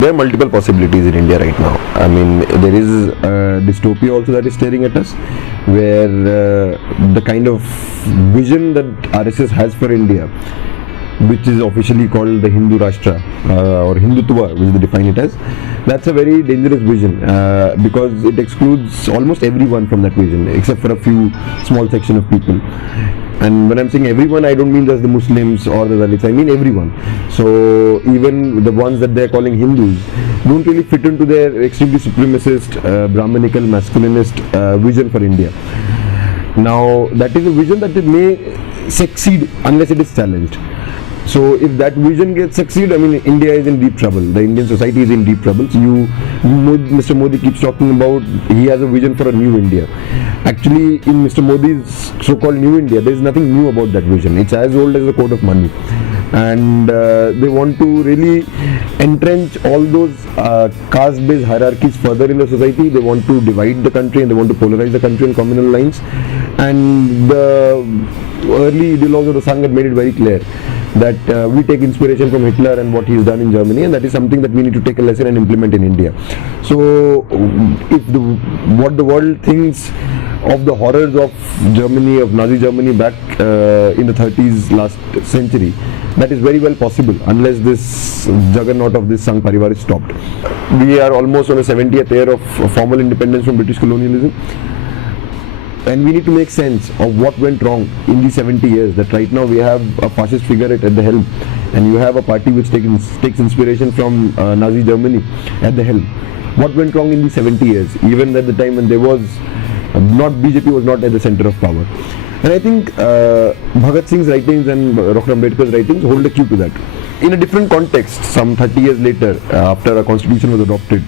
There are multiple possibilities in India right now. I mean, there is dystopia also that is staring at us, where the kind of vision that RSS has for India, which is officially called the Hindu Rashtra or Hindutva, which they define it as, that's a very dangerous vision because it excludes almost everyone from that vision, except for a few small section of people. And when I'm saying everyone, I don't mean just the Muslims or the Dalits, I mean everyone. So even the ones that they're calling Hindus don't really fit into their extremely supremacist, Brahmanical, masculinist vision for India. Now, that is a vision that it may succeed unless it is challenged. So if that vision gets succeed, I mean, India is in deep trouble. The Indian society is in deep trouble. So Mr. Modi keeps talking about he has a vision for a new India. Actually, in Mr. Modi's so-called new India, there is nothing new about that vision. It's as old as the code of money. And they want to really entrench all those caste-based hierarchies further in the society. They want to divide the country and they want to polarize the country on communal lines. And the early ideologues of the Sangh had made it very clear that we take inspiration from Hitler and what he's done in Germany, and that is something that we need to take a lesson and implement in India. So if what the world thinks of the horrors of Germany, of Nazi Germany back in the 30s last century, that is very well possible unless this juggernaut of this Sangh Parivar is stopped. We are almost on the 70th year of formal independence from British colonialism. And we need to make sense of what went wrong in these 70 years. That right now we have a fascist figure at the helm, and you have a party which takes inspiration from Nazi Germany at the helm. What went wrong in these 70 years? Even at the time when there was BJP was not at the center of power. And I think Bhagat Singh's writings and Dr. Ambedkar's writings hold a cue to that. In a different context, some 30 years later, after a constitution was adopted,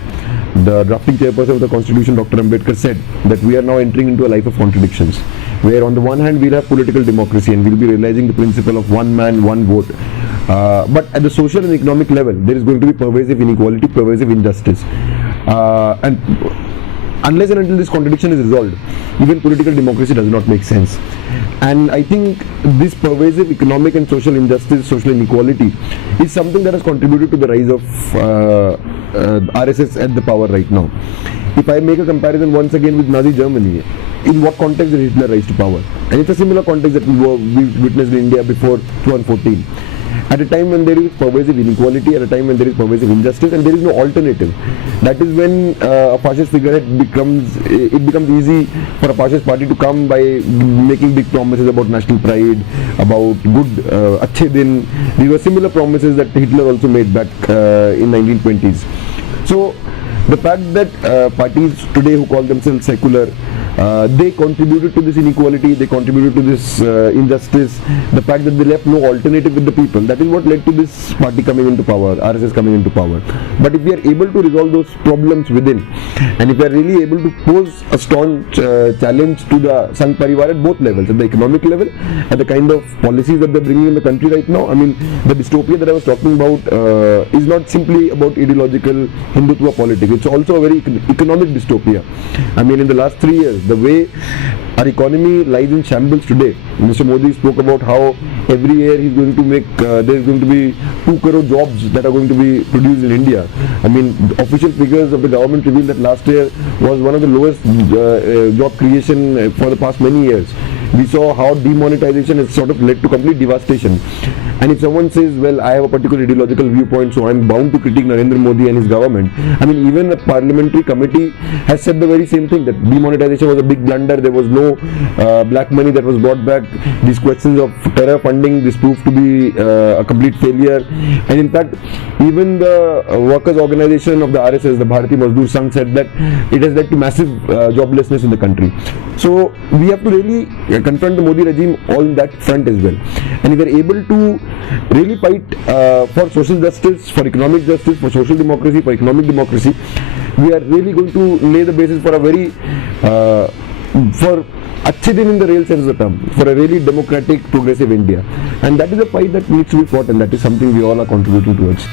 the drafting chairperson of the constitution, Dr. Ambedkar, said that we are now entering into a life of contradictions, where on the one hand we'll have political democracy and we'll be realizing the principle of one man, one vote. But at the social and economic level, there is going to be pervasive inequality, pervasive injustice. And unless and until this contradiction is resolved, even political democracy does not make sense. And I think this pervasive economic and social injustice, social inequality is something that has contributed to the rise of RSS at the power right now. If I make a comparison once again with Nazi Germany, in what context did Hitler rise to power? And it's a similar context that we witnessed in India before 2014. At a time when there is pervasive inequality, at a time when there is pervasive injustice and there is no alternative, that is when a fascist figurehead becomes easy for a fascist party to come by making big promises about national pride, about good achhe din. These were similar promises that Hitler also made back in 1920s. So the fact that parties today who call themselves secular, they contributed to this inequality, they contributed to this injustice, the fact that they left no alternative with the people, that is what led to this party coming into power, RSS coming into power. But if we are able to resolve those problems within, and if we are really able to pose a staunch challenge to the Sangh Parivar at both levels, at the economic level, at the kind of policies that they're bringing in the country right now, I mean, the dystopia that I was talking about is not simply about ideological Hindutva politics, it's also a very economic dystopia. I mean, in the last 3 years, the way our economy lies in shambles today. Mr. Modi spoke about how every year he's going to make, there is going to be 2 crore jobs that are going to be produced in India. I mean, official figures of the government revealed that last year was one of the lowest job creation for the past many years. We saw how demonetization has sort of led to complete devastation. And if someone says, well, I have a particular ideological viewpoint, so I'm bound to critique Narendra Modi and his government. I mean, even a parliamentary committee has said the very same thing, that demonetization was a big blunder, there was no black money that was brought back, these questions of terror funding, this proved to be a complete failure. And in fact, even the workers' organization of the RSS, the Bharatiya Mazdoor Sangh, said that it has led to massive joblessness in the country. So we have to really confront the Modi regime on that front as well. And if we are able to really fight for social justice, for economic justice, for social democracy, for economic democracy, we are really going to lay the basis for a very for achhe din in the real sense of the term, for a really democratic, progressive India. And that is a fight that needs to be fought, and that is something we all are contributing towards.